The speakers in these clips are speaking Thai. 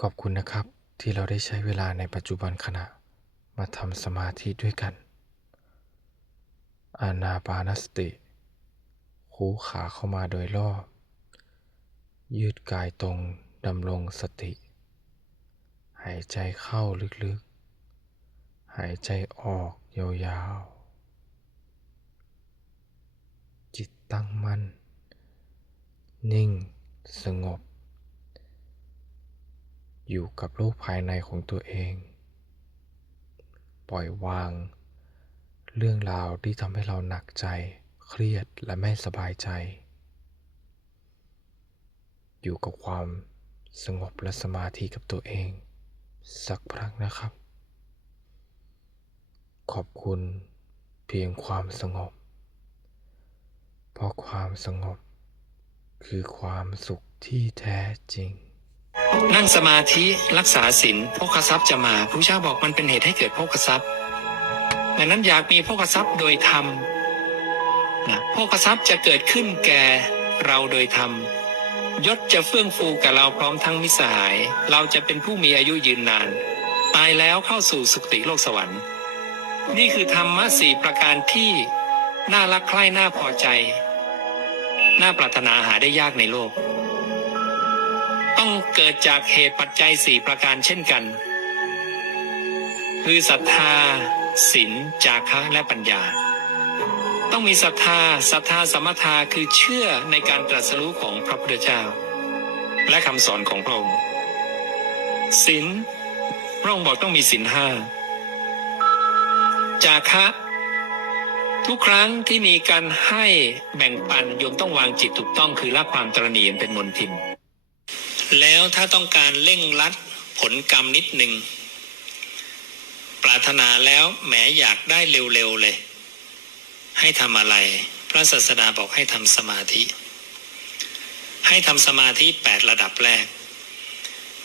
ขอบคุณนะครับที่เราได้ใช้เวลาในปัจจุบันขณะ มาทำสมาธิด้วยกัน อานาปานสติคูขาเข้ามาโดยรอบ ยืดกายตรงดำรงสติ หายใจเข้าลึกๆ หายใจออกยาวๆ จิตตั้งมั่น นิ่ง สงบ อยู่กับโลกภายในของตัวเอง ปล่อยวาง เรื่องราวที่ทำให้เราหนักใจ เครียดและไม่สบายใจ อยู่กับความสงบและสมาธิกับตัวเอง สักพักนะครับ ขอบคุณเพียงความสงบ เพราะความสงบคือความสุขที่แท้จริง นั่งสมาธิรักษาศีลโภคทรัพย์จะมาพระเจ้าบอกมันเป็นเหตุให้เกิดโภคทรัพย์ดังนั้นอยากมีโภคทรัพย์โดยธรรมนะโภคทรัพย์จะเกิดขึ้นแก่เราโดยธรรมยศจะเฟื่องฟูกับเราพร้อมทั้งมิสหาย เราจะเป็นผู้มีอายุยืนนาน ตายแล้วเข้าสู่สุคติโลกสวรรค์ นี่คือธรรมะสี่ประการที่น่ารักใคร่น่าพอใจ น่าปรารถนาหาได้ยากในโลก ต้องเกิดจากเหตุปัจจัยสี่ประการเช่นกัน คือศรัทธาศีลจาคะและปัญญา ต้องมีศรัทธาศรัทธาสมถาคือเชื่อในการตรัสรู้ของพระพุทธเจ้า และคำสอนของพระองค์ศีลพระองค์บอกต้องมีศีลห้าจาคะ ทุกครั้งที่มีการให้แบ่งปันโยมต้องวางจิตถูกต้องคือละความตรณีเป็นมนทิน แล้วถ้าต้องการเร่งรัดผลกรรมนิดหนึ่งปรารถนาแล้วแหมอยากได้เร็วๆเลย ให้ทำอะไร พระศาสดาบอกให้ทำสมาธิ ให้ทำสมาธิแปดระดับแรก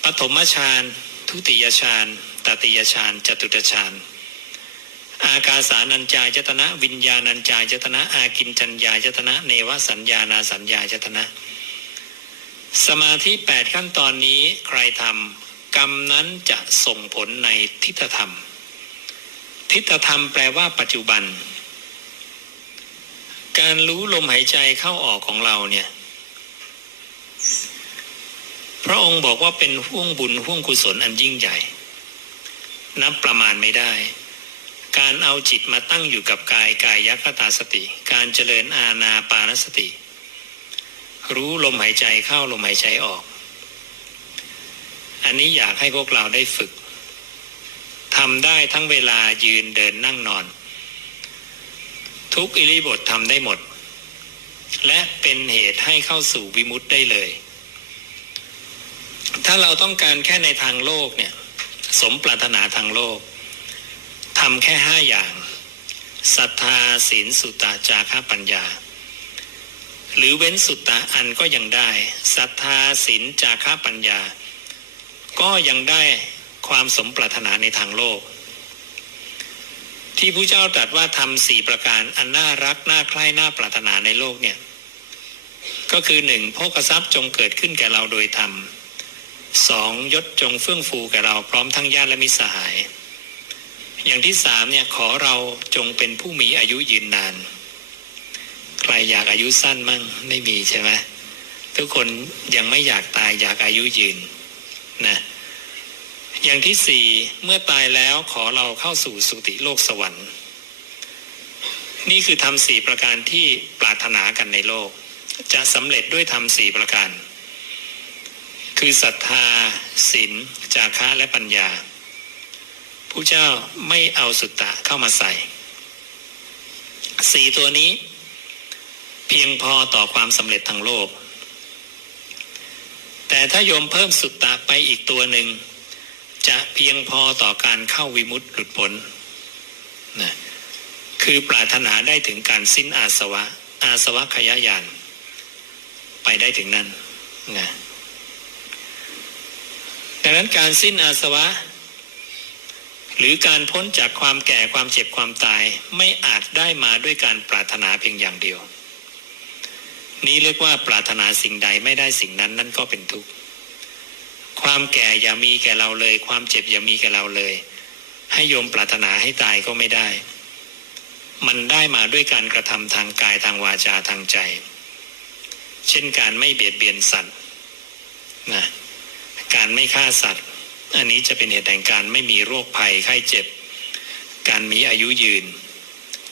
ปฐมฌานทุติยฌานตติยฌานจตุตฌานอากาสานัญจายตนะ วิญญาณัญจายตนะ อากินจัญญายตนะ เนวสัญญานาสัญญายตนะ สมาธิแปดขั้นตอนนี้ใครทำกรรมนั้นจะส่งผลในทิฏฐธรรม ทิฏฐธรรมแปลว่าปัจจุบัน การรู้ลมหายใจเข้าออกของเราเนี่ย พระองค์บอกว่าเป็นห่วงบุญห่วงกุศลอันยิ่งใหญ่ นับประมาณไม่ได้ การเอาจิตมาตั้งอยู่กับกายกายยักตาสติ การเจริญอาณาปานสติ รู้ลมหายใจเข้าลมหายใจออก อันนี้อยากให้พวกเราได้ฝึกทำได้ทั้งเวลายืนเดินนั่งนอน ทุกอิริบททำได้หมด และเป็นเหตุให้เข้าสู่วิมุตติได้เลย ถ้าเราต้องการแค่ในทางโลกเนี่ย สมปรารถนาทางโลกทำแค่ห้าอย่างศรัทธาศีลสุตตะจาระปัญญา หรือเว้นสุตตะอันก็ยังได้ศรัทธาศีลจาระปัญญา ก็ยังได้ความสมปรารถนาในทางโลก ที่พระเจ้าตรัสว่าทำสี่ประการอันน่ารักน่าใคร่น่าปรารถนาในโลกเนี่ยก็คือหนึ่งโภคทรัพย์จงเกิดขึ้นแก่เราโดยธรรมสองยศจงเฟื่องฟูแก่เราพร้อมทั้งญาติและมิสหาย อย่างที่สามเนี่ยขอเราจงเป็นผู้มีอายุยืนนาน ใครอยากอายุสั้นมั่งไม่มีใช่ไหมทุกคนยังไม่อยากตายอยากอายุยืนนะอย่างที่สี่เมื่อตายแล้วขอเราเข้าสู่สุติโลกสวรรค์ นี่คือทำสี่ประการที่ปรารถนากันในโลก จะสำเร็จด้วยทำสี่ประการ คือศรัทธาศีลจาคะและปัญญาผู้เจ้าไม่เอาสุตตะเข้ามาใส่สี่ตัวนี้ เพียงพอต่อความสำเร็จทางโลก แต่ถ้าโยมเพิ่มสุตตะไปอีกตัวหนึ่ง จะเพียงพอต่อการเข้าวิมุตติหลุดพ้นนะคือปรารถนาได้ถึงการสิ้นอาสวะ อาสวะขยายาน ไปได้ถึงนั้นนะดังนั้นการสิ้นอาสวะ หรือการพ้นจากความแก่ความเจ็บความตายไม่อาจได้มาด้วยการปรารถนาเพียงอย่างเดียว นี้เรียกว่าปรารถนาสิ่งใดไม่ได้สิ่งนั้นนั่นก็เป็นทุกข์ความแก่อย่ามีแก่เราเลย ความเจ็บอย่ามีแก่เราเลย ให้โยมปรารถนาให้ตายก็ไม่ได้ มันได้มาด้วยการกระทำทางกายทางวาจาทางใจ เช่นการไม่เบียดเบียนสัตว์นะการไม่ฆ่าสัตว์ อันนี้จะเป็นเหตุแห่งการไม่มีโรคภัยไข้เจ็บ การมีอายุยืน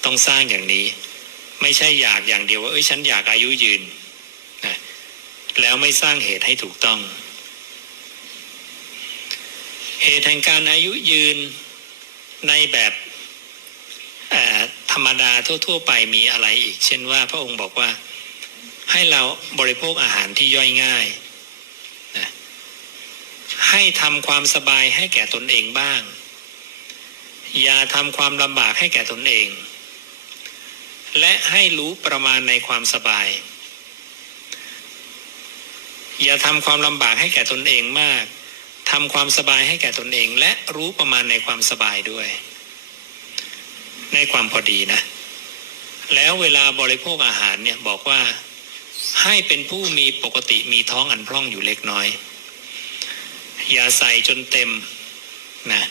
ต้องสร้างอย่างนี้ ไม่ใช่อยากอย่างเดียวว่าเอ้ยฉันอยากอายุยืนนะแล้วไม่สร้างเหตุให้ถูกต้อง เหตุแห่งการอายุยืนในแบบธรรมดาทั่ว ๆ ไปมีอะไรอีก เช่นว่าพระองค์บอกว่าให้เราบริโภคอาหารที่ย่อยง่ายนะให้ทำความสบายให้แก่ตนเองบ้าง อย่าทำความลำบากให้แก่ตนเอง และให้รู้ประมาณในความสบาย อย่าทำความลำบากให้แก่ตนเองมากทำความสบายให้แก่ตนเอง และรู้ประมาณในความสบายด้วย ในความพอดีนะ แล้วเวลาบริโภคอาหารเนี่ยบอกว่าให้เป็นผู้มีปกติมีท้องอันพร่องอยู่เล็กน้อย อย่าใส่จนเต็มนะ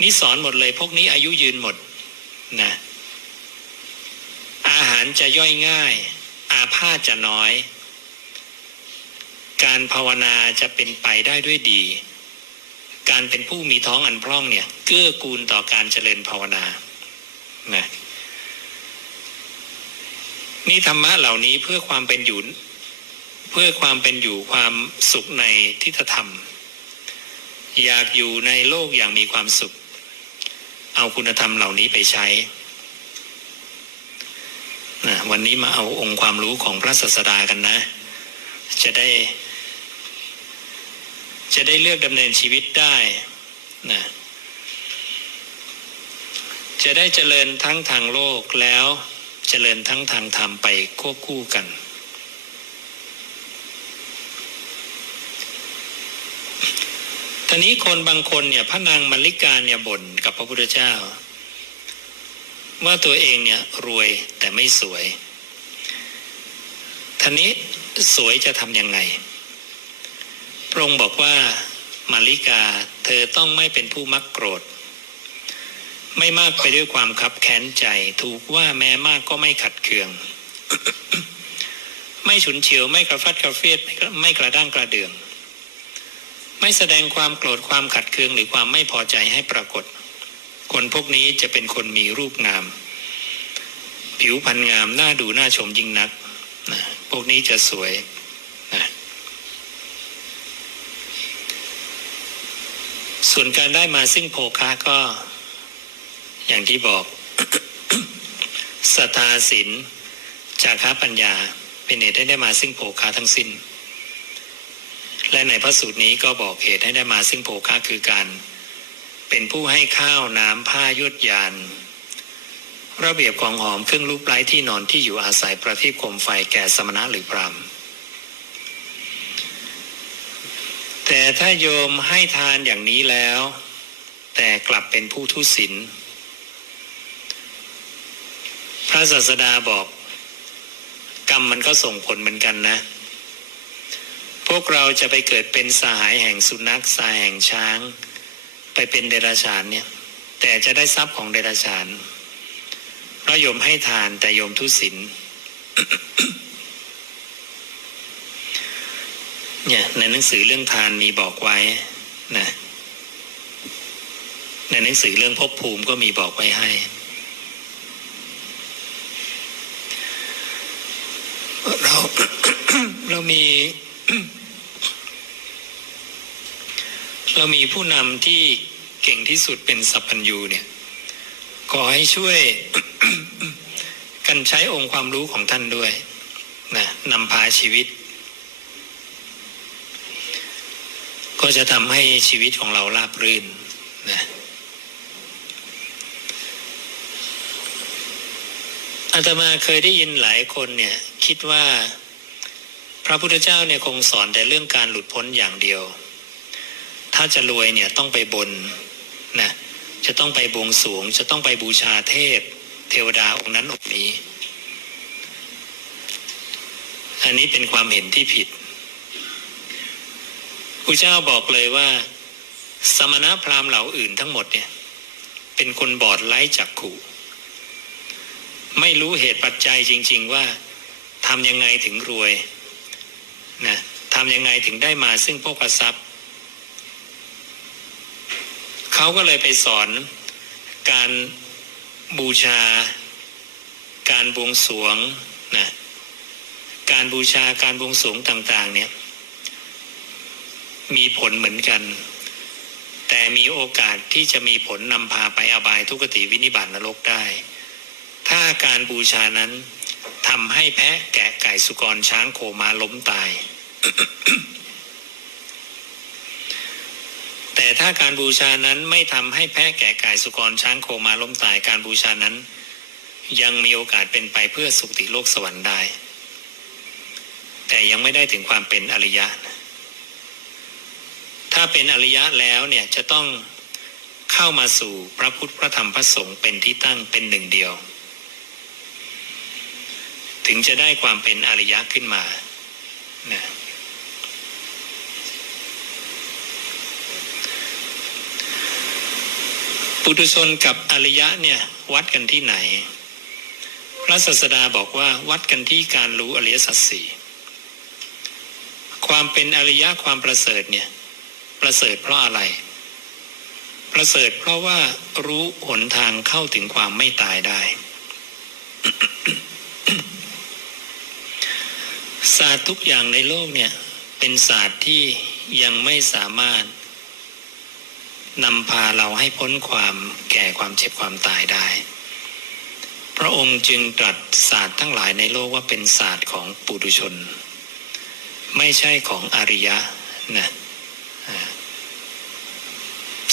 นี่สอนหมดเลยพวกนี้อายุยืนหมดนะารจะย่อยง่าย อาพาธจะน้อย การภาวนาจะเป็นไปได้ด้วยดี การเป็นผู้มีท้องอันพร่องเนี่ยเกื้อกูลต่อการเจริญภาวนานะนี่ธรรมะเหล่านี้เพื่อความเป็นอยู่เพื่อความเป็นอยู่ความสุขในทิฏฐธรรม อยากอยู่ในโลกอย่างมีความสุข เอาคุณธรรมเหล่านี้ไปใช้ วันนี้มาเอาองค์ความรู้ของพระศาสดากันนะ จะได้ จะได้เลือกดำเนินชีวิตได้นะจะได้เจริญทั้งทางโลกแล้วเจริญทั้งทางธรรมไปควบคู่กัน ทีนี้คนบางคนเนี่ยพระนางมัลลิกาเนี่ยบ่นกับพระพุทธเจ้า ว่าตัวเองเนี่ยรวยแต่ไม่สวยทีนี้สวยจะทำยังไง พระองค์บอกว่ามาริกาเธอต้องไม่เป็นผู้มักโกรธ ไม่มากไปด้วยความคับแค้นใจ ถูกว่าแม้มากก็ไม่ขัดเคือง ไม่ฉุนเฉียวไม่กระฟัดกระเฟียดไม่กระด้างกระเดือง ไม่แสดงความโกรธความขัดเคืองหรือความไม่พอใจให้ปรากฏ คนพวกนี้จะเป็นคนมีรูปงาม ผิวพรรณงามน่าดูน่าชมยิ่งนักนะพวกนี้จะสวยนะส่วนการได้มาซึ่งโภคะก็อย่างที่บอกศรัทธาศีลจาคะปัญญาเป็นเหตุให้ได้มาซึ่งโภคะทั้งสิ้น และในพระสูตรนี้ก็บอกเหตุให้ได้มาซึ่งโภคะคือการ เป็นผู้ให้ข้าวน้ำผ้ายวดยาน ระเบียบของหอมเครื่องรูปไร้ที่นอนที่อยู่อาศัยประทีปโคมไฟแก่สมณะหรือพรามแต่ถ้าโยมให้ทานอย่างนี้แล้ว แต่กลับเป็นผู้ทุศีลพระศาสดาบอก กรรมมันก็ส่งผลเหมือนกันนะ พวกเราจะไปเกิดเป็นสหายแห่งสุนัขสหายแห่งช้าง ไปเป็นเดรัจฉานเนี่ย แต่จะได้ทรัพย์ของเดรัจฉานเพราะโยมให้ทานแต่โยมทุศีลเนี่ยในหนังสือเรื่องทานมีบอกไว้นะในหนังสือเรื่องภพภูมิก็มีบอกไว้ให้ เราเรามี เรามีผู้นำที่เก่งที่สุดเป็นสัพพัญญูเนี่ยขอให้ช่วยกันใช้องค์ความรู้ของท่านด้วยนะนำพาชีวิต ก็จะทำให้ชีวิตของเราราบรื่นนะอาตมาเคยได้ยินหลายคนเนี่ยคิดว่าพระพุทธเจ้าเนี่ยคงสอนแต่เรื่องการหลุดพ้นอย่างเดียว ถ้าจะรวยเนี่ยต้องไปบน จะต้องไปบวงสรวง จะต้องไปบูชาเทพ เทวดาองค์นั้นองค์นี้ อันนี้เป็นความเห็นที่ผิดผู้เจ้าบอกเลยว่า สมณพราหมณ์เหล่าอื่นทั้งหมดเนี่ย เป็นคนบอดไร้จักขู่ไม่รู้เหตุปัจจัยจริง ๆว่าทำยังไงถึงรวยนะทำยังไงถึงได้มาซึ่งโภคทรัพย์ เขาก็เลยไปสอนการบูชา การบวงสรวงนะการบูชาการบวงสรวงต่าง ๆ เนี่ย มีผลเหมือนกัน แต่มีโอกาสที่จะมีผลนำพาไปอบายทุกติวินิบาตนรกได้ ถ้าการบูชานั้นทำให้แพะแกะไก่สุกรช้างโคมาล้มตาย แต่ถ้าการบูชานั้นไม่ทำให้แพะแกะไก่สุกรช้างโคมาล้มตายการบูชานั้น ยังมีโอกาสเป็นไปเพื่อสุติโลกสวรรค์ได้ แต่ยังไม่ได้ถึงความเป็นอริยะนะถ้าเป็นอริยะแล้วเนี่ยจะต้องเข้ามาสู่พระพุทธพระธรรมพระสงฆ์เป็นที่ตั้งเป็นหนึ่งเดียว ถึงจะได้ความเป็นอริยะขึ้นมานะ ปุถุชนกับอริยะเนี่ยวัดกันที่ไหน พระศาสดาบอกว่าวัดกันที่การรู้อริยสัจสี่ความเป็นอริยะความประเสริฐเนี่ยประเสริฐเพราะอะไร ประเสริฐเพราะว่ารู้หนทางเข้าถึงความไม่ตายได้ ศาสตร์ทุกอย่างในโลกเนี่ยเป็นศาสตร์ที่ยังไม่สามารถ นำพาเราให้พ้นความแก่ความเจ็บความตายได้ พระองค์จึงตรัสศาสตร์ทั้งหลายในโลกว่าเป็นศาสตร์ของปุถุชน ไม่ใช่ของอริยะนะ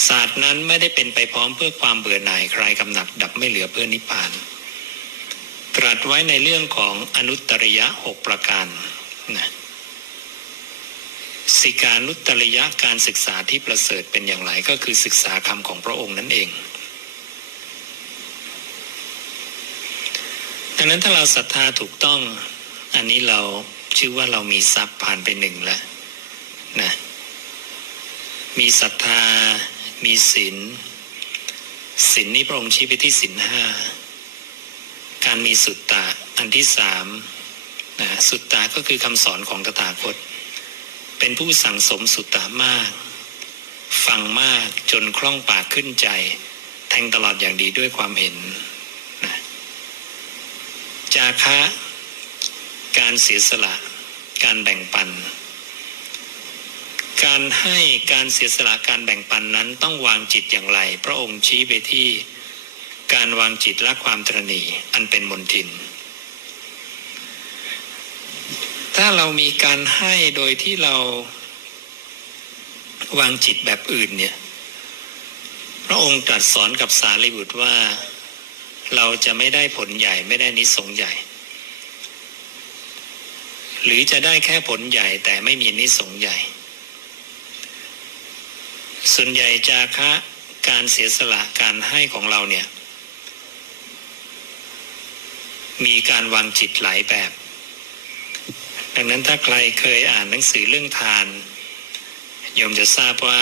ศาสตร์นั้นไม่ได้เป็นไปพร้อมเพื่อความเบื่อหน่ายคลายกำหนัดดับไม่เหลือเพื่อนิพพาน ตรัสไว้ในเรื่องของอนุตตริยะหกประการนะ สิการนุตตริยะการศึกษาที่ประเสริฐเป็นอย่างไรก็คือศึกษาคำของพระองค์นั่นเองดังนั้นถ้าเราศรัทธาถูกต้อง อันนี้เราชื่อว่าเรามีทรัพย์ผ่านไปหนึ่งแล้วนะมีศรัทธา มีศีลศีลนี้พระองค์ชี้ไปที่ศีลห้าการมีสุตตะอันที่สามนะสุตตะก็คือคำสอนของตถาคต เป็นผู้สั่งสมสุตตะมาก ฟังมากจนคล่องปากขึ้นใจ แทงตลอดอย่างดีด้วยความเห็นนะจาคะการเสียสละ การแบ่งปัน การให้การเสียสละการแบ่งปันนั้นต้องวางจิตอย่างไร พระองค์ชี้ไปที่ การวางจิตละความตรณีอันเป็นมนทิน ถ้าเรามีการให้โดยที่เราวางจิตแบบอื่นเนี่ย พระองค์ตรัสสอนกับสารีบุตรว่าเราจะไม่ได้ผลใหญ่ไม่ได้นิสงใหญ่ หรือจะได้แค่ผลใหญ่แต่ไม่มีนิสงใหญ่ ส่วนใหญ่จาคะการเสียสละการให้ของเราเนี่ย มีการวางจิตหลายแบบ ดังนั้นถ้าใครเคยอ่านหนังสือเรื่องทานโยมจะทราบว่า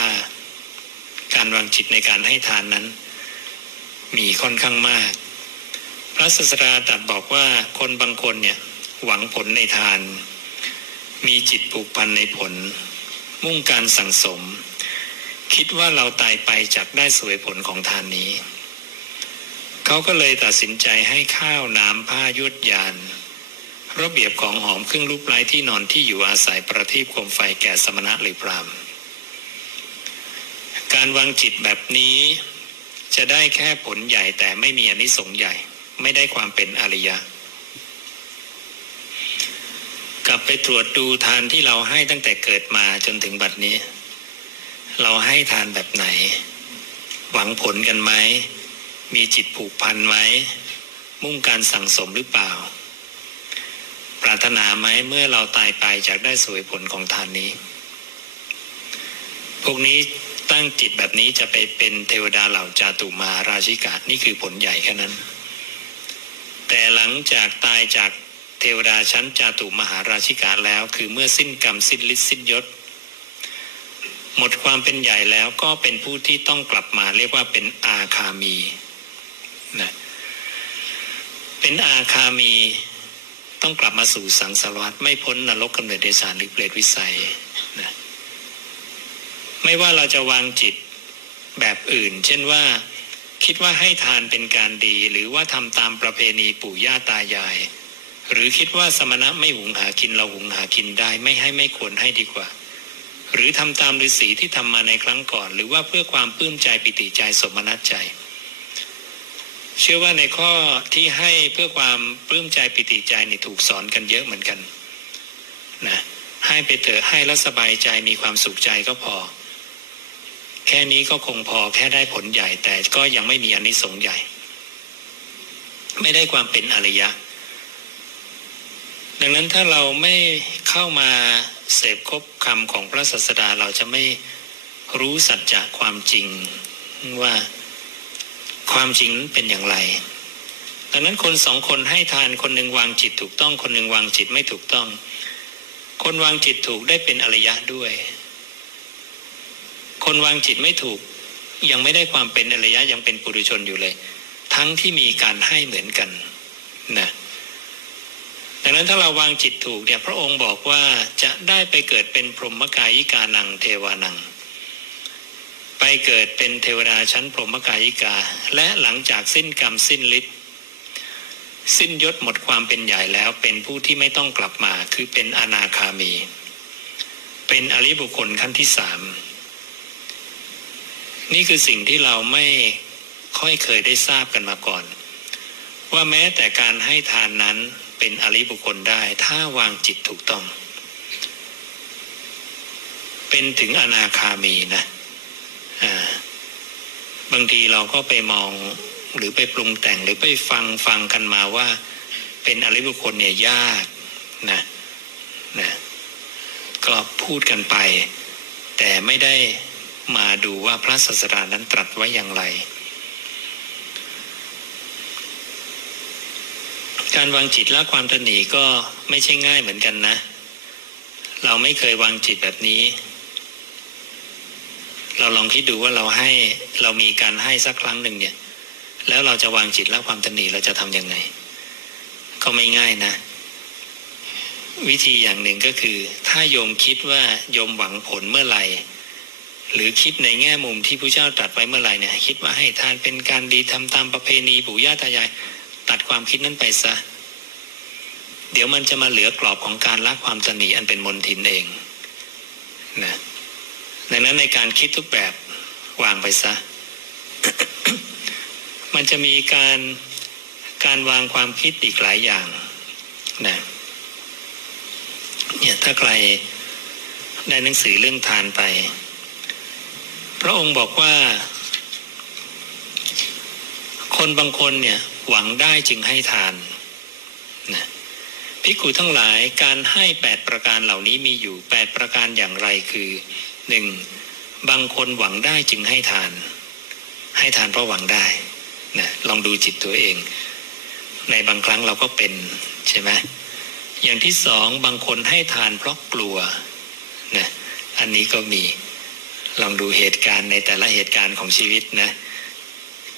การวางจิตในการให้ทานนั้น มีค่อนข้างมาก พระศาสดาตรัสบอกว่าคนบางคนเนี่ยหวังผลในทาน มีจิตผูกพันในผล มุ่งการสั่งสม คิดว่าเราตายไปจากได้สวยผลของทานนี้ เขาก็เลยตัดสินใจให้ข้าวน้ำผ้ายุดยาน ระเบียบของหอมเครื่องรูปไร้ที่นอนที่อยู่อาศัยประทีปโคมไฟแก่สมณะหรือพรามการวางจิตแบบนี้จะได้แค่ผลใหญ่แต่ไม่มีอนิสงส์ใหญ่ ไม่ได้ความเป็นอริยะ กลับไปตรวจดูทานที่เราให้ตั้งแต่เกิดมาจนถึงบัดนี้ เราให้ทานแบบไหน หวังผลกันไหม มีจิตผูกพันไหม มุ่งการสั่งสมหรือเปล่า ปรารถนาไหมเมื่อเราตายไปจากได้สวยผลของทานนี้ พวกนี้ตั้งจิตแบบนี้จะไปเป็นเทวดาเหล่าจาตุมาราชิกานี่คือผลใหญ่แค่นั้น แต่หลังจากตายจากเทวดาชั้นจาตุมหาราชิกาแล้ว คือเมื่อสิ้นกรรมสิ้นฤทธิ์สิ้นยศ หมดความเป็นใหญ่แล้วก็เป็นผู้ที่ต้องกลับมาเรียกว่าเป็นอาคามีนะเป็นอาคามี ต้องกลับมาสู่สังสารวัฏไม่พ้นนรกกำเนิดเดชานหรือเปรตวิสัยนะไม่ว่าเราจะวางจิตแบบอื่น เช่นว่า คิดว่าให้ทานเป็นการดี หรือว่าทำตามประเพณีปู่ย่าตายาย หรือคิดว่าสมณะไม่หุงหากินเราหุงหากินได้ไม่ให้ไม่ควรให้ดีกว่า หรือทำตามฤาษีที่ทำมาในครั้งก่อน หรือว่าเพื่อความปลื้มใจปิติใจสมนัตใจ เชื่อว่าในข้อที่ให้เพื่อความปลื้มใจปิติใจนี่ถูกสอนกันเยอะเหมือนกันนะให้ไปเถอะให้แล้วสบายใจมีความสุขใจก็พอ แค่นี้ก็คงพอแค่ได้ผลใหญ่ แต่ก็ยังไม่มีอานิสงส์ใหญ่ ไม่ได้ความเป็นอริยะ ดังนั้นถ้าเราไม่เข้ามาเสพคบคำของพระศาสดาเราจะไม่รู้สัจจะความจริงว่า ความจริงนั้นเป็นอย่างไรดังนั้นคนสองคนให้ทานคนหนึ่งวางจิตถูกต้อง คนหนึ่งวางจิตไม่ถูกต้อง คนวางจิตถูกได้เป็นอริยะด้วย คนวางจิตไม่ถูก ยังไม่ได้ความเป็นอริยะยังเป็นปุถุชนอยู่เลย ทั้งที่มีการให้เหมือนกันนะดังนั้นถ้าเราวางจิตถูกเนี่ยพระองค์บอกว่าจะได้ไปเกิดเป็นพรหมกายิกานังเทวานัง ไปเกิดเป็นเทวดาชั้นพรหมกายิกา และหลังจากสิ้นกรรมสิ้นฤทธิ์สิ้นยศหมดความเป็นใหญ่แล้วเป็นผู้ที่ไม่ต้องกลับมาคือเป็นอนาคามี เป็นอริบุคคลขั้นที่สามนี่คือสิ่งที่เราไม่ค่อยเคยได้ทราบกันมาก่อน ว่าแม้แต่การให้ทานนั้นเป็นอริบุคคลได้ถ้าวางจิตถูกต้อง เป็นถึงอนาคามีนะ บางทีเราก็ไปมองหรือไปปรุงแต่งหรือไปฟังฟังกันมาว่า เป็นอริบุคคลเนี่ยยากนะนะก็พูดกันไป แต่ไม่ได้มาดูว่าพระศาสดานั้นตรัสไว้อย่างไร การวางจิตละความตระหนีก็ไม่ใช่ง่ายเหมือนกันนะ เราไม่เคยวางจิตแบบนี้ เราลองคิดดูว่าเราให้เรามีการให้สักครั้งหนึ่งเนี่ย แล้วเราจะวางจิตละความตระหนีเราจะทำยังไง ก็ไม่ง่ายนะ วิธีอย่างหนึ่งก็คือ ถ้าโยมคิดว่าโยมหวังผลเมื่อไหร่หรือคิดในแง่มุมที่พระเจ้าตรัสไว้เมื่อไหร่เนี่ย คิดว่าให้ทานเป็นการดีทำตามประเพณีปู่ย่าตายาย ตัดความคิดนั้นไปซะ เดี๋ยวมันจะมาเหลือกรอบของการละความตระหนีอันเป็นมนทินเองนะ ดังนั้นในการคิดทุกแบบวางไปซะ มันจะมีการการวางความคิดอีกหลายอย่างนะเนี่ยถ้าใครได้หนังสือเรื่องทานไป พระองค์บอกว่า คนบางคนเนี่ยหวังได้จึงให้ทานนะภิกขุทั้งหลายการให้แปดประการเหล่านี้มีอยู่แปดประการอย่างไรคือ หนึ่งบางคนหวังได้จึงให้ทาน ให้ทานเพราะหวังได้นะลองดูจิตตัวเอง ในบางครั้งเราก็เป็นใช่ไหมอย่างที่สองบางคนให้ทานเพราะกลัวนะอันนี้ก็มีลองดูเหตุการณ์ในแต่ละเหตุการณ์ของชีวิตนะ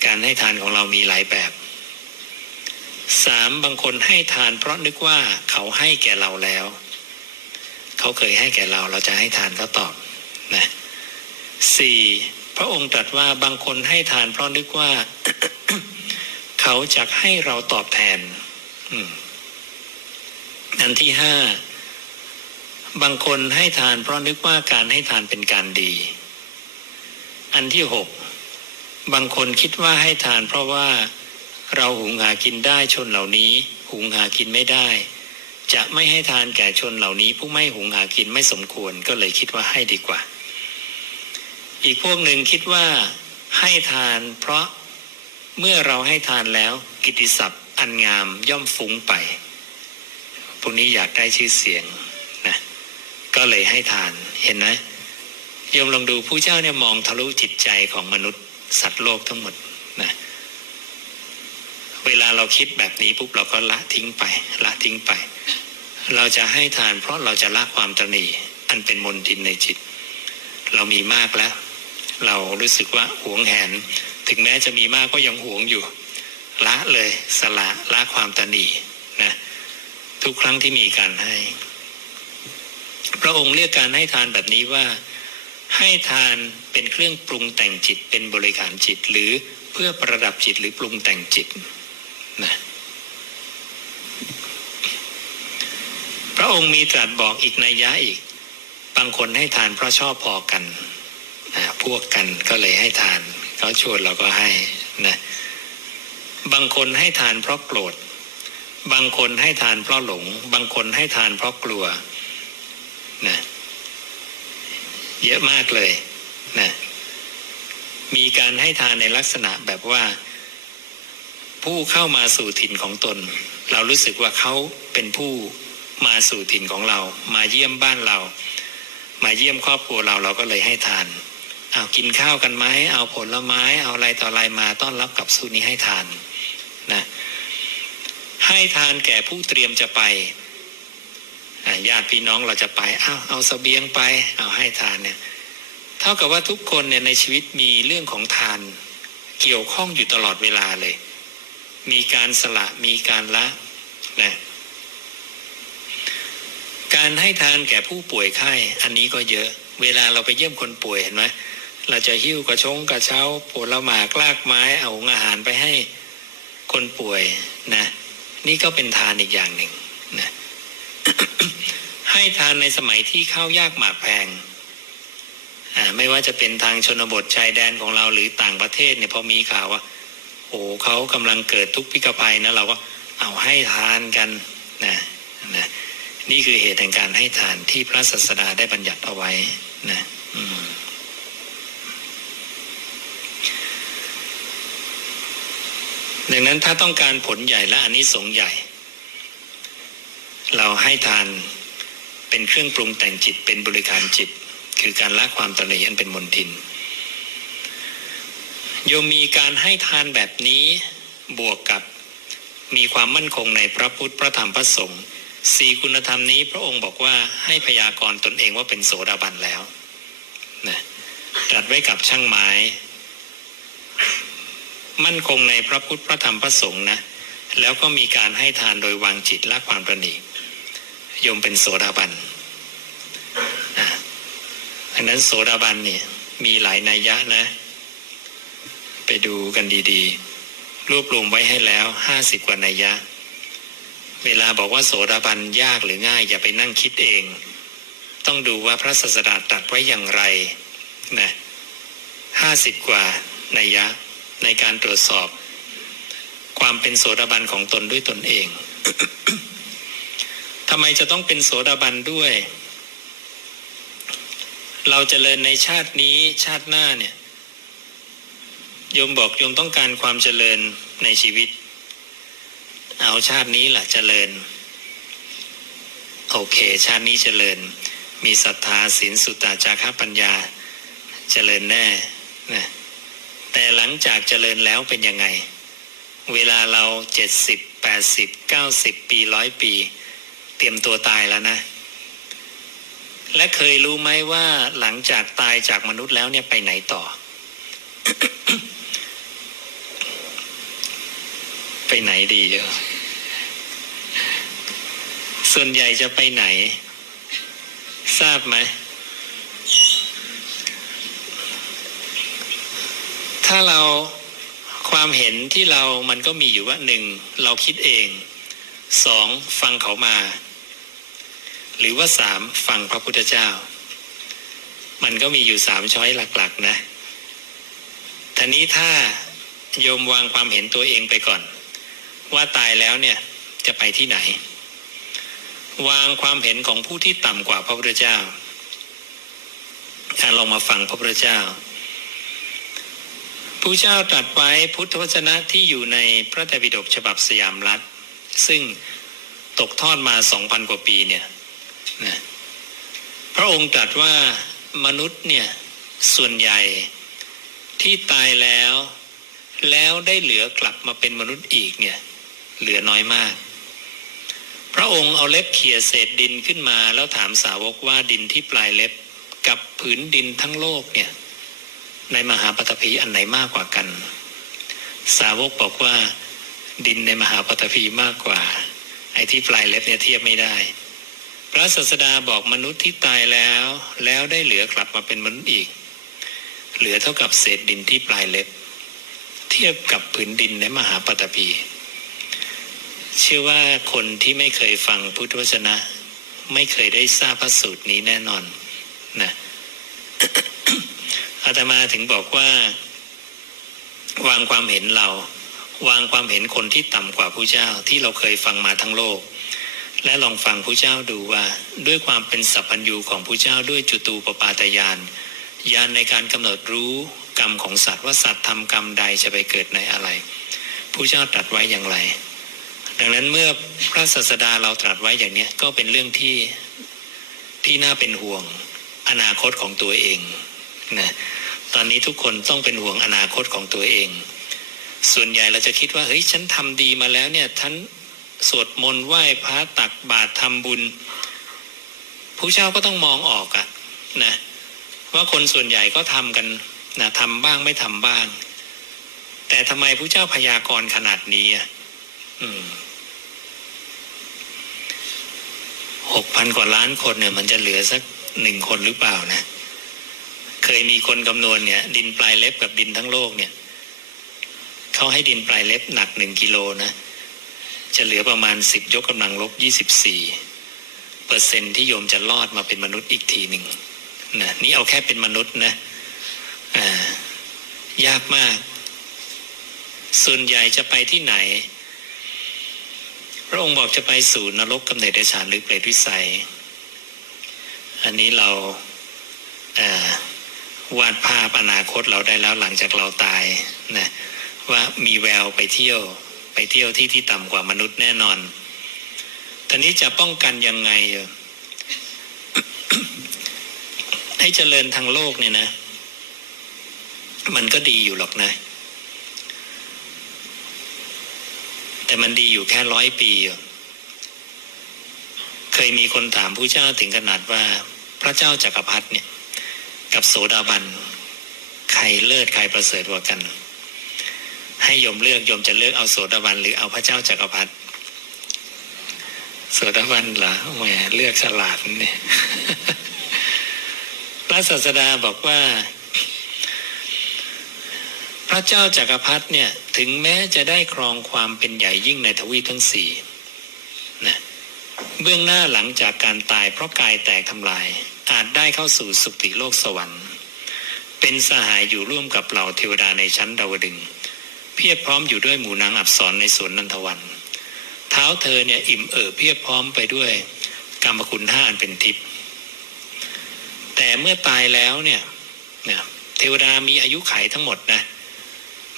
การให้ทานของเรามีหลายแบบสามบางคนให้ทานเพราะนึกว่าเขาให้แก่เราแล้ว เขาเคยให้แก่เราเราจะให้ทานเขาตอบ นะสี่พระองค์ตรัสว่าบางคนให้ทานเพราะนึกว่า เขาจะให้เราตอบแทนอันที่ห้าบางคนให้ทานเพราะนึกว่าการให้ทานเป็นการดี อันที่หกบางคนคิดว่าให้ทานเพราะว่าเราหุงหากินได้ชนเหล่านี้ หุงหากินไม่ได้ จะไม่ให้ทานแก่ชนเหล่านี้ ผู้ไม่หุงหากินไม่สมควรก็เลยคิดว่าให้ดีกว่า อีกพวกหนึ่งคิดว่าให้ทานเพราะเมื่อเราให้ทานแล้วกิตติศัพท์อันงามย่อมฟุ้งไป พวกนี้อยากได้ชื่อเสียงนะ ก็เลยให้ทานเห็นไหมโยมลองดูผู้เจ้าเนี่ยมองทะลุจิตใจของมนุษย์สัตว์โลกทั้งหมดนะเวลาเราคิดแบบนี้ปุ๊บเราก็ละทิ้งไป ละทิ้งไป เราจะให้ทานเพราะเราจะละความตระหนี่อันเป็นมนทินในจิต เรามีมากแล้ว เรารู้สึกว่าหวงแหน ถึงแม้จะมีมากก็ยังหวงอยู่ ละเลยสละละความตนีนะทุกครั้งที่มีการให้ พระองค์เรียกการให้ทานแบบนี้ว่า ให้ทานเป็นเครื่องปรุงแต่งจิตเป็นบริการจิตหรือเพื่อประดับจิตหรือปรุงแต่งจิตนะพระองค์มีตรัสบอกอีกนัยยะอีก บางคนให้ทานเพราะชอบพอกัน พวกกันก็เลยให้ทานเขาชวนเราก็ให้นะบางคนให้ทานเพราะโกรธ บางคนให้ทานเพราะหลง บางคนให้ทานเพราะกลัวนะเยอะมากเลยนะมีการให้ทานในลักษณะแบบว่า ผู้เข้ามาสู่ถิ่นของตน เรารู้สึกว่าเขาเป็นผู้มาสู่ถิ่นของเรา มาเยี่ยมบ้านเรา มาเยี่ยมครอบครัวเราเราก็เลยให้ทาน เอากินข้าวกันไหมเอาผลไม้เอาอะไรต่ออะไรมาต้อนรับกับสูนี้ให้ทานนะให้ทานแก่ผู้เตรียมจะไปญาติพี่น้องเราจะไปเอาเอาเสบียงไป เอาให้ทานเนี่ยเท่ากับว่าทุกคนเนี่ยในชีวิตมีเรื่องของทานเกี่ยวข้องอยู่ตลอดเวลาเลย มีการสละมีการละนะการให้ทานแก่ผู้ป่วยไข้ อันนี้ก็เยอะ เวลาเราไปเยี่ยมคนป่วยเห็นไหม เราจะหิ้วกระชงกระเช้าผลหมากลากไม้เอาอาหารไปให้คนป่วยนะ นี่ก็เป็นทานอีกอย่างหนึ่งนะให้ทานในสมัยที่ข้าวยากหมากแพงไม่ว่าจะเป็นทางชนบทชายแดนของเราหรือต่างประเทศเนี่ยพอมีข่าวว่าโอ้เขากำลังเกิดทุกข์พิกภัยนะเราก็เอาให้ทานกันนะนะนี่คือเหตุแห่งการให้ทานที่พระศาสดาได้บัญญัติเอาไว้นะ อืม ดังนั้นถ้าต้องการผลใหญ่และอันนี้สงส์ใหญ่ เราให้ทานเป็นเครื่องปรุงแต่งจิตเป็นบริการจิต คือการละความตระหนี่อันเป็นมนทิน โยมมีการให้ทานแบบนี้บวกกับมีความมั่นคงในพระพุทธพระธรรมพระสงฆ์สี่คุณธรรมนี้พระองค์บอกว่าให้พยากรณ์ตนเองว่าเป็นโสดาบันแล้วนะตรัสไว้กับช่างไม้ มั่นคงในพระพุทธพระธรรมพระสงฆ์นะแล้วก็มีการให้ทานโดยวางจิตละความประณีโยมเป็นโสดาบันอันนั้นโสดาบันเนี่ยมีหลายนัยยะนะ ไปดูกันดีๆ รวบรวมไว้ให้แล้วห้าสิบกว่านัยยะ เวลาบอกว่าโสดาบันยากหรือง่าย อย่าไปนั่งคิดเอง ต้องดูว่าพระศาสดาตรัสไว้อย่างไรนะห้าสิบกว่านัยยะ ในการตรวจสอบ ความเป็นโสดาบันของตนด้วยตนเองทำไมจะต้องเป็นโสดาบันด้วย เราจเจริญในชาตินี้ชาติหน้าเนี่ยโยมบอกโยมต้องการความเจริญในชีวิต เอาชาตินี้แหละเจริญ โอเค ชาตินี้เจริญ มีศรัทธาศีลสุตตาจาระปัญญาเจริญแน่นะ แต่หลังจากเจริญแล้วเป็นยังไง เวลาเราเจ็ดสิบแปดสิบเก้าสิบปีร้อยปี เตรียมตัวตายแล้วนะ และเคยรู้ไหมว่าหลังจากตายจากมนุษย์แล้วเนี่ยไปไหนต่อ ไปไหนดีเยอะส่วนใหญ่จะไปไหน ทราบไหม ถ้าเราความเห็นที่เรามันก็มีอยู่ว่าหนึ่งเราคิดเองสองฟังเขามา หรือว่าสามฟังพระพุทธเจ้า มันก็มีอยู่สามช้อยหลักๆนะทีนี้ถ้าโยมวางความเห็นตัวเองไปก่อน ว่าตายแล้วเนี่ยจะไปที่ไหน วางความเห็นของผู้ที่ต่ำกว่าพระพุทธเจ้าถ้าลองมาฟังพระพุทธเจ้า ผู้เจ้าตรัสไว้พุทธวจนะที่อยู่ในพระไตรปิฎกฉบับสยามรัฐ ซึ่งตกทอดมาสองพันกว่าปีเนี่ยนะพระองค์ตรัสว่ามนุษย์เนี่ยส่วนใหญ่ที่ตายแล้ว แล้วได้เหลือกลับมาเป็นมนุษย์อีกเนี่ยเหลือน้อยมาก พระองค์เอาเล็บเขี่ยเศษดินขึ้นมา แล้วถามสาวกว่าดินที่ปลายเล็บกับผืนดินทั้งโลกเนี่ย ในมหาปฐพีอันไหนมากกว่ากัน สาวกบอกว่า ดินในมหาปฐพีมากกว่า ไอ้ที่ปลายเล็บเนี่ยเทียบไม่ได้ พระศาสดาบอกมนุษย์ที่ตายแล้ว แล้วได้เหลือกลับมาเป็นมนุษย์อีก เหลือเท่ากับเศษดินที่ปลายเล็บ เทียบกับผืนดินในมหาปฐพีเชื่อว่าคนที่ไม่เคยฟังพุทธวจนะ ไม่เคยได้ทราบพระสูตรนี้แน่นอนนะ อาตมาถึงบอกว่า วางความเห็นเรา วางความเห็นคนที่ต่ำกว่าผู้เจ้าที่เราเคยฟังมาทั้งโลก และลองฟังผู้เจ้าดูว่า ด้วยความเป็นสัพพัญญูของผู้เจ้าด้วยจุตูปปาตยานญาณในการกำหนดรู้กรรมของสัตว์ว่าสัตว์ทำกรรมใดจะไปเกิดในอะไรผู้เจ้าตรัสไว้อย่างไร ดังนั้นเมื่อพระศาสดาเราตรัสไว้อย่างนี้ก็เป็นเรื่องที่ที่น่าเป็นห่วงอนาคตของตัวเองนะ ตอนนี้ทุกคนต้องเป็นห่วงอนาคตของตัวเอง ส่วนใหญ่เราจะคิดว่าเฮ้ยฉันทำดีมาแล้วเนี่ยท่านสวดมนต์ไหว้พระตักบาตรทำบุญผู้เจ้าก็ต้องมองออกอะนะว่าคนส่วนใหญ่ก็ทำกันนะทำบ้างไม่ทำบ้าง แต่ทำไมผู้เจ้าพยากรณ์ขนาดนี้อะอืมหกพันกว่าล้านคนเนี่ย มันจะเหลือสักหนึ่งคนหรือเปล่านะ เคยมีคนคำนวณเนี่ย ดินปลายเล็บกับดินทั้งโลกเนี่ยเขาให้ดินปลายเล็บหนักหนึ่งกิโลนะจะเหลือประมาณสิบยกกำลังลบยี่สิบสี่เปอร์เซ็นที่โยมจะรอดมาเป็นมนุษย์อีกทีหนึ่งนะนี่เอาแค่เป็นมนุษย์นะอ่ายากมาก ส่วนใหญ่จะไปที่ไหน พระองค์บอกจะไปสู่นรกกำเนิดเดชานหรือเปรตวิสัย อันนี้เราอ่อ วาดภาพอนาคตเราได้แล้วหลังจากเราตายนะว่ามีแววไปเที่ยวไปเที่ยวที่ที่ต่ำกว่ามนุษย์แน่นอนทีนี้จะป้องกันยังไงอ่ให้เจริญทางโลกเนี่ยนะ มันก็ดีอยู่หรอกนะ แต่มันดีอยู่แค่ร้อยปีอะเคยมีคนถามผู้เจ้าถึงขนาดว่า พระเจ้าจักรพรรดิเนี่ย กับโสดาบัน ใครเลิศใครประเสริฐกว่ากัน ให้ยมเลือกยมจะเลือกเอาโสดาบัน หรือเอาพระเจ้าจักรพรรดิโสดาบันเหรอแหมเลือกฉลาดเนี่ยพระศาสดาบอกว่า พระเจ้าจากักรพรรดิเนี่ย ถึงแม้จะได้ครองความเป็นใหญ่ยิ่งในทวีทั้งสี่นะเบื้องหน้าหลังจากการตายเพราะกายแตกทำลาย อาจได้เข้าสู่สุคติโลกสวรรค์ เป็นสหายอยู่ร่วมกับเหล่าเทวดาในชั้นดาวดึง เพียบพร้อมอยู่ด้วยหมู่นางอับสรในสวนนันทวัน เท้าเธอเนี่ยอิ่มเอิบเพียบพร้อมไปด้วยกรรมคุณห้าอันเป็นทิพย์แต่เมื่อตายแล้วเนี่ยเนี่ยเทวดามีอายุไขทั้งหมดนะ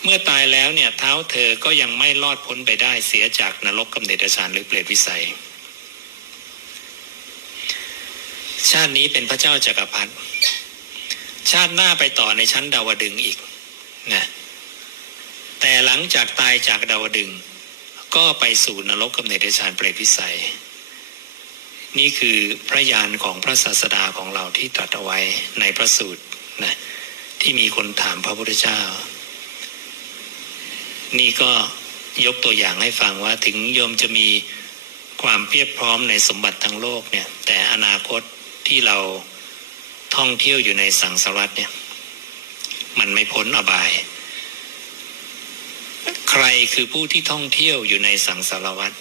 เมื่อตายแล้วเนี่ยเท้าเธอก็ยังไม่รอดพ้นไปได้เสียจากนรกกำเนิดฌานหรือเปรตวิสัย ชาตินี้เป็นพระเจ้าจากักรพรรดิชาติหน้าไปต่อในชั้นดาวดึงส์อีกนะแต่หลังจากตายจากดาวดึงส์ก็ไปสู่นรกกำเนิดฌานเปรตวิสัย นี่คือพระญาณของพระศาสดาของเราที่ตรัสเอาไว้ในพระสูตรนะที่มีคนถามพระพุทธเจ้า นี่ก็ยกตัวอย่างให้ฟังว่าถึงโยมจะมีความเพียบพร้อมในสมบัติทั้งโลกเนี่ย แต่อนาคต ที่เราท่องเที่ยวอยู่ในสังสารวัฏเนี่ย มันไม่พ้นอบาย ใครคือผู้ที่ท่องเที่ยวอยู่ในสังสารวัฏ